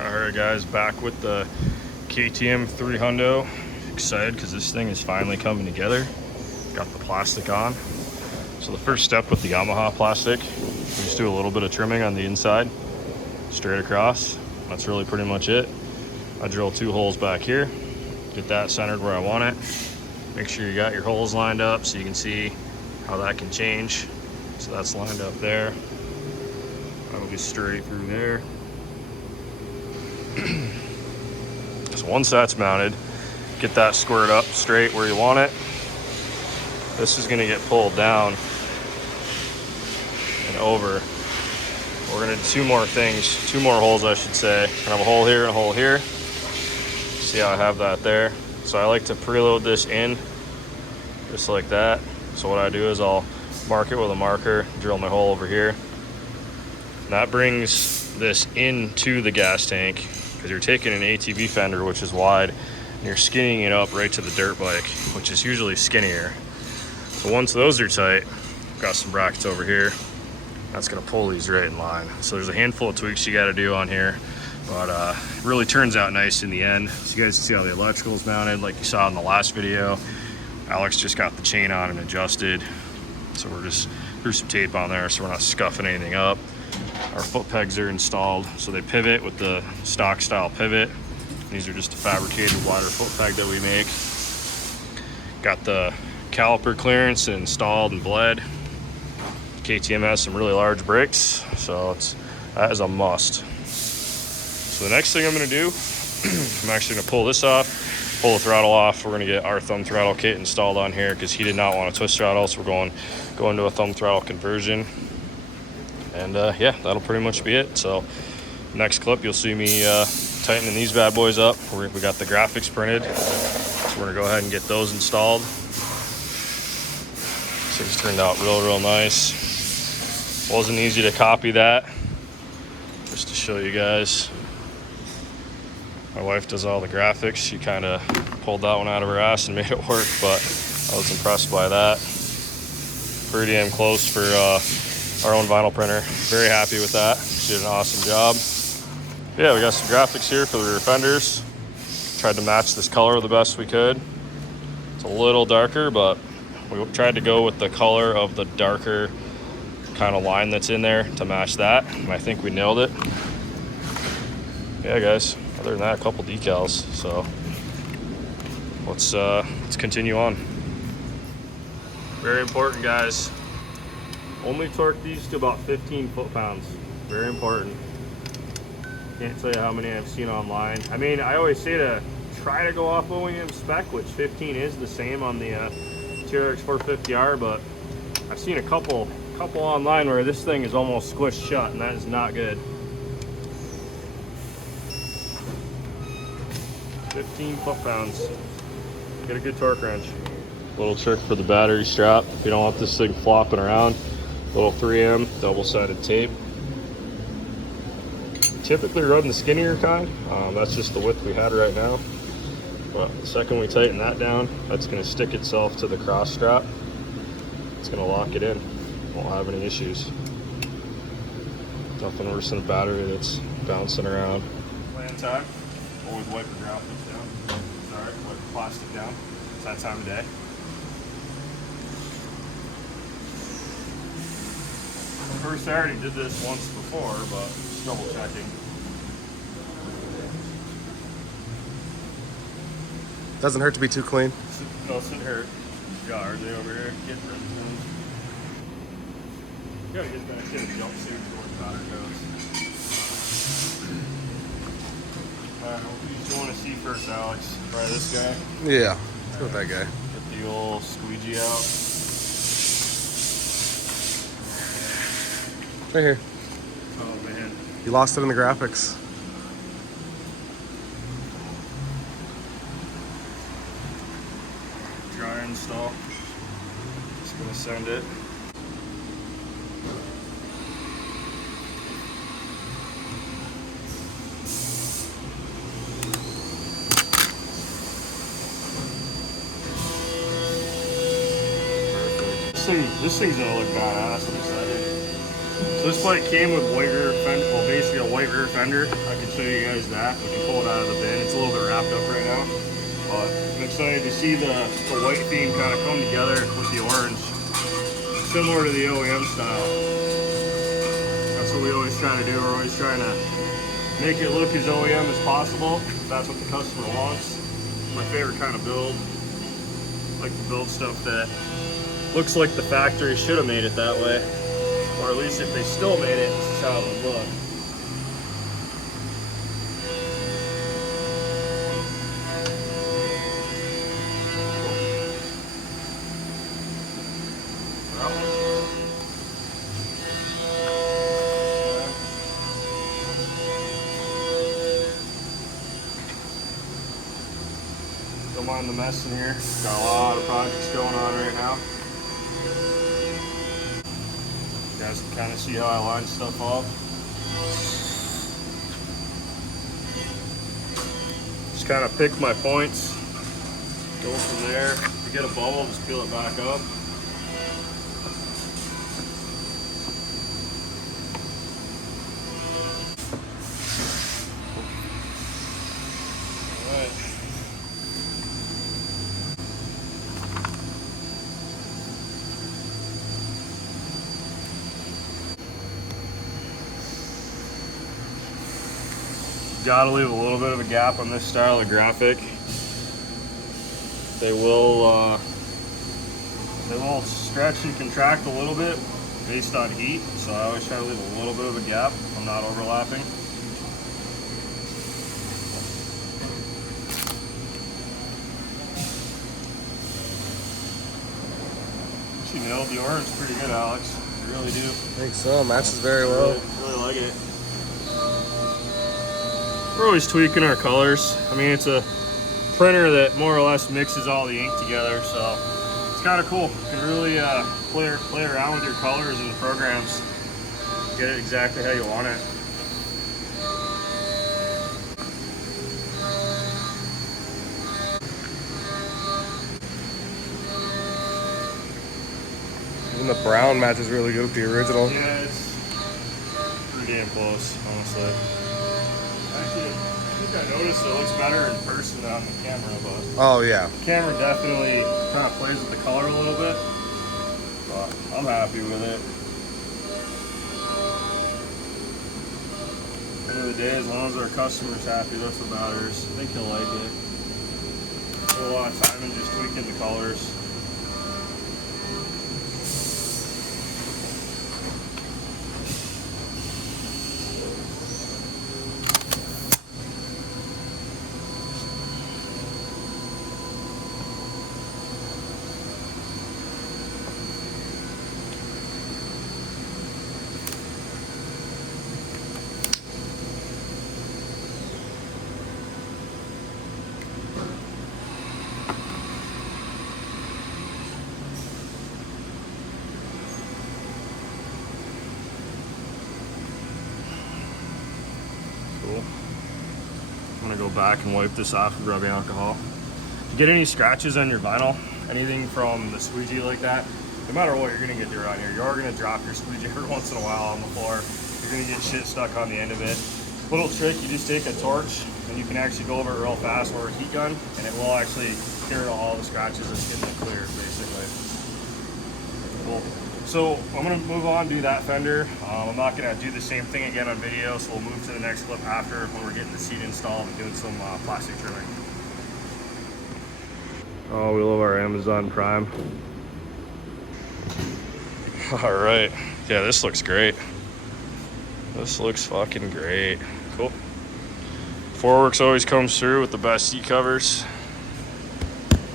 Alright guys, back with the KTM 300. Excited because this thing is finally coming together. Got the plastic on. So the first step with the Yamaha plastic, we just do a little bit of trimming on the inside, straight across. That's really pretty much it. I drill 2 holes back here, get that centered where I want it. Make sure you got your holes lined up so you can see how that can change. So that's lined up there. That'll be straight through there. So once that's mounted, get that squared up straight where you want it. This is gonna get pulled down and over. We're gonna do 2 more things, 2 more holes I should say. I have a hole here and a hole here. See how I have that there? So I like to preload this in just like that. So what I do is I'll mark it with a marker, drill my hole over here. And that brings this into the gas tank, because you're taking an ATV fender, which is wide, and you're skinning it up right to the dirt bike, which is usually skinnier. So once those are tight, I've got some brackets over here. That's gonna pull these right in line. So there's a handful of tweaks you gotta do on here, but it really turns out nice in the end. So you guys can see how the electrical is mounted, like you saw in the last video. Alex just got the chain on and adjusted. So we're just threw some tape on there so we're not scuffing anything up. Our foot pegs are installed, so they pivot with the stock style pivot. These are just a fabricated wider foot peg that we make. Got the caliper clearance installed and bled. KTM has some really large brakes, so that is a must. So the next thing I'm gonna do, I'm actually gonna pull this off, pull the throttle off. We're gonna get our thumb throttle kit installed on here because he did not want a twist throttle, so we're going to a thumb throttle conversion. And yeah, that'll pretty much be it. So next clip, you'll see me tightening these bad boys up. We got the graphics printed, so we're gonna go ahead and get those installed. Things turned out real nice. Wasn't easy to copy that. Just to show you guys, my wife does all the graphics. She kind of pulled that one out of her ass and made it work, but I was impressed by that. Pretty damn close for our own vinyl printer. Very happy with that. She did an awesome job. Yeah, we got some graphics here for the rear fenders. Tried to match this color the best we could. It's a little darker, but we tried to go with the color of the darker kind of line that's in there to match that, and I think we nailed it. Yeah, guys, other than that, a couple decals. So let's continue on. Very important, guys. Only torque these to about 15 foot-pounds. Very important. Can't tell you how many I've seen online. I mean, I always say to try to go off OEM spec, which 15 is the same on the TRX 450R, but I've seen a couple online where this thing is almost squished shut, and that is not good. 15 foot-pounds. Get a good torque wrench. Little trick for the battery strap. If you don't want this thing flopping around, little 3M double-sided tape. Typically run the skinnier kind. That's just the width we had right now. But the second we tighten that down, that's going to stick itself to the cross strap. It's going to lock it in. Won't have any issues. Nothing worse than a battery that's bouncing around. Plan time. Always wipe the graphics down. Sorry, wipe the plastic down. It's that time of day. First, I already did this once before, but just double checking. Doesn't hurt to be too clean. No, it shouldn't hurt. Got RJ over here. Get rid of them. You gotta get that shit in the jumpsuit before the powder goes. Alright, what do you want to see first, Alex? Try this guy? Yeah, let's go with that guy. Get the old squeegee out. Right here. Oh man. You lost it in the graphics. Dryer install. Just gonna send it. Perfect. This thing's gonna look badass. I'm excited. So this bike came with white rear fender, well basically a white rear fender. I can show you guys that. We can pull it out of the bin. It's a little bit wrapped up right now. But I'm excited to see the white theme kind of come together with the orange. Similar to the OEM style. That's what we always try to do. We're always trying to make it look as OEM as possible. That's what the customer wants. My favorite kind of build. I like to build stuff that looks like the factory should have made it that way. Or at least if they still made it, this is how it would look. Don't mind the mess in here. Got a lot of projects going on right now. You guys can kind of see how I line stuff up. Just kind of pick my points. Go from there. If you get a bubble, just peel it back up. Got to leave a little bit of a gap on this style of graphic. They will stretch and contract a little bit based on heat, so I always try to leave a little bit of a gap. I'm not overlapping. You nailed the orange pretty good, Alex. You really do. I think so. Matches very well. Really like it. We're always tweaking our colors. I mean, it's a printer that more or less mixes all the ink together, so it's kind of cool. You can really play around with your colors in the programs, get it exactly how you want it. Even the brown matches really good with the original. Yeah, it's pretty damn close, honestly. Actually, I think I noticed it looks better in person than on the camera, but Oh yeah. the camera definitely kind of plays with the color a little bit, but I'm happy with it. At the end of the day, as long as our customer's happy, that's what matters. I think he'll like it. Put a lot of time in just tweaking the colors. I'm gonna go back and wipe this off with rubbing alcohol. If you get any scratches on your vinyl, anything from the squeegee like that, no matter what you're gonna get around here, you are gonna drop your squeegee every once in a while on the floor. You're gonna get shit stuck on the end of it. Little trick, you just take a torch and you can actually go over it real fast or a heat gun, and it will actually get rid of all the scratches and skin it clear, basically. Cool. So I'm gonna move on, do that fender. I'm not gonna do the same thing again on video, so we'll move to the next clip after when we're getting the seat installed and doing some plastic trimming. Oh, we love our Amazon Prime. All right, yeah, this looks great. This looks fucking great. Cool. Forworks always comes through with the best seat covers.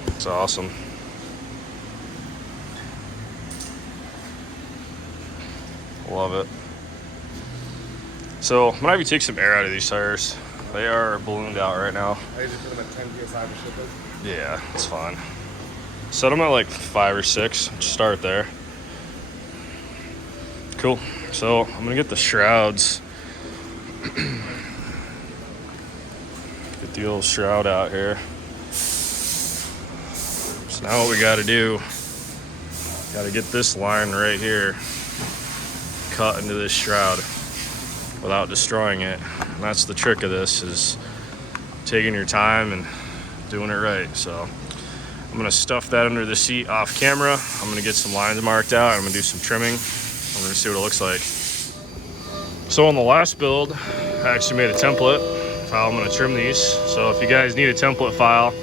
It's awesome. Love it. So I'm gonna have you take some air out of these tires. They are ballooned out right now. I usually put them at 10 psi for shipping. Yeah, it's fine. Set them at like 5 or 6. Just start there. Cool. So I'm gonna get the shrouds. Get the old shroud out here. So now what we gotta do, gotta get this line right here cut into this shroud without destroying it. And that's the trick of this, is taking your time and doing it right. So I'm gonna stuff that under the seat off camera. I'm gonna get some lines marked out. I'm gonna do some trimming. I'm gonna see what it looks like. So on the last build, I actually made a template of how I'm gonna trim these. So if you guys need a template file,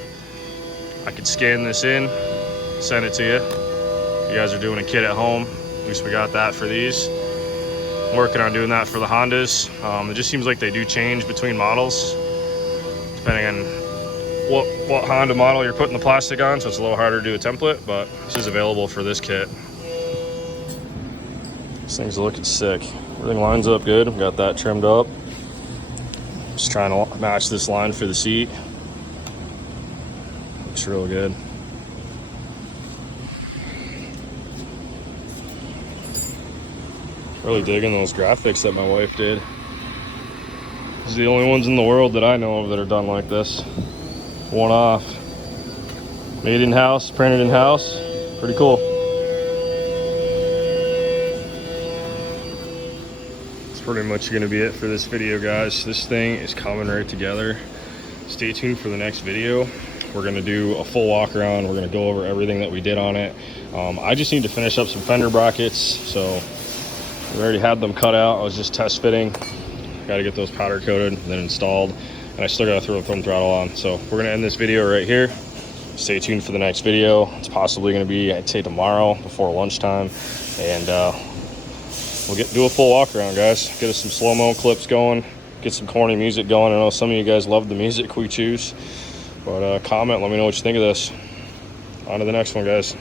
I could scan this in, send it to you. If you guys are doing a kit at home, at least we got that for these. I'm working on doing that for the Hondas. It just seems like they do change between models, depending on what Honda model you're putting the plastic on, so it's a little harder to do a template, but this is available for this kit. This thing's looking sick. Everything lines up good. We got that trimmed up. Just trying to match this line for the seat. Looks real good. Really digging those graphics that my wife did. These are the only ones in the world that I know of that are done like this. One off. Made in-house, printed in-house. Pretty cool. That's pretty much gonna be it for this video, guys. This thing is coming right together. Stay tuned for the next video. We're gonna do a full walk around. We're gonna go over everything that we did on it. I just need to finish up some fender brackets, so we already had them cut out. I was just test fitting. Got to get those powder coated and then installed, and I still got to throw the thumb throttle on. So we're gonna end this video right here. Stay tuned for the next video. It's possibly gonna be, I'd say, tomorrow before lunchtime, and we'll do a full walk around, guys. Get us some slow-mo clips going, get some corny music going. I know some of you guys love the music we choose, but comment, let me know what you think of this. On to the next one, guys.